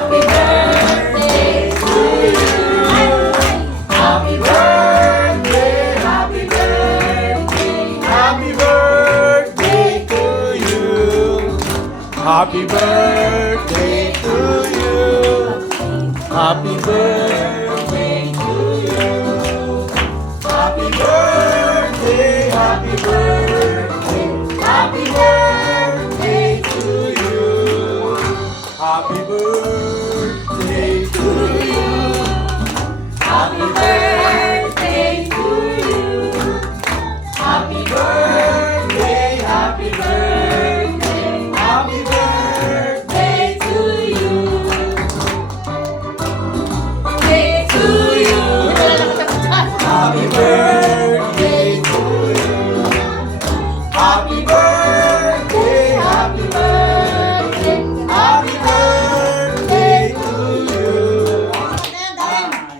Happy birthday to you. Happy birthday, happy birthday, happy birthday to you. Happy birthday to you. Happy birthday to you. Happy birthday, happy birthday, happy birthday to you. Happy birthday to you. Happy birthday to you. Happy birthday, happy birthday, happy birthday to you. Day to you. Happy birthday to you. Happy birthday, happy birthday, happy birthday to you.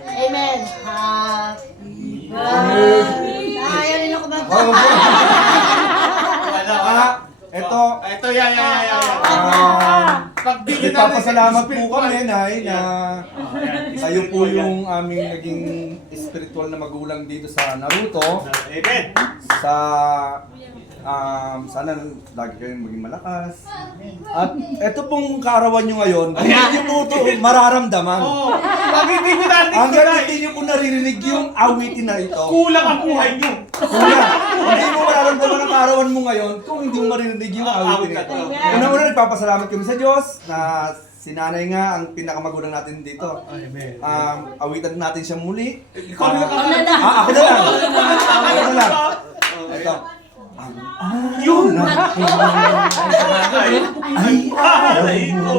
Amen. Happy birthday. Ayaw nila ko ba? Ito yan. Nagpapasalamat po kami, Nay, na kayo po yung aming naging spiritual na magulang dito sa Naruto. Amen. Sa sana lagi kayong maging malakas. At ito pong kaarawan nyo ngayon, hindi nyo po ito mararamdaman. Oo. Pag hindi nyo natin Hanggang tunay, hindi nyo po naririnig yung awitin na ito. kulang ang buhay nyo. Kuya, hindi mo mararamdaman ang kaarawan mo ngayon kung hindi mo maririnig yung awitin na ito. Una-una, nagpapasalamat kami sa Diyos na si Nanay nga ang pinakamagulang natin dito. Amen. Awitan natin siya muli. Ikaw na lang. Ako na lang. Ako na lang. Ito. Yun! Ay Alay ko!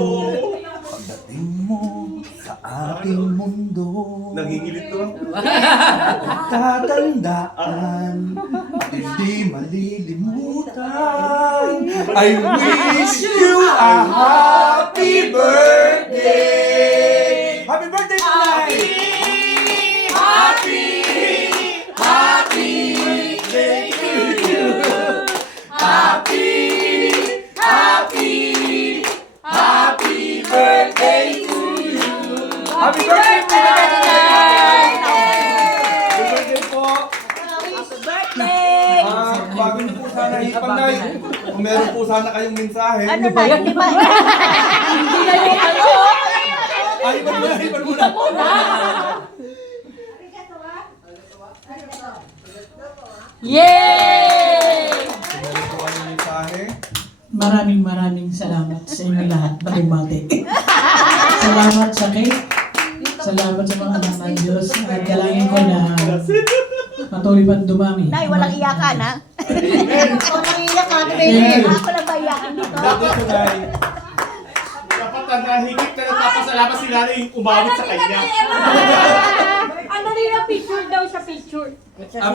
pagdating mo sa ating mundo, Nangingilit to. tatandaan, hindi malilimutan. I wish you a happy birthday! Happy birthday, Nanay! Happy birthday to you. Happy birthday to you. Happy birthday po! Happy birthday po! Bago niyo po sana ipangay, kung meron po sana kayong mensahe. Ano na yun, di ba? Hindi na yung ano. Ay, ipan muna. Yay! Meron po kayong mensahe. Maraming salamat sa inyo lahat. Bati-bati. Salamat sa cake. Salamat sa mga anak ng Diyos. At dalangin ko na patuloy pang dumami. Nay, walang iyakan, ha? Ikaw nang iyak, ha? Baby. Ako lang ba iyakan dito? Dapat po, Nay. Dapat na higit na nagpapasalamat si Nanay yung umawit sa kanya. Ano nila picture daw sa picture?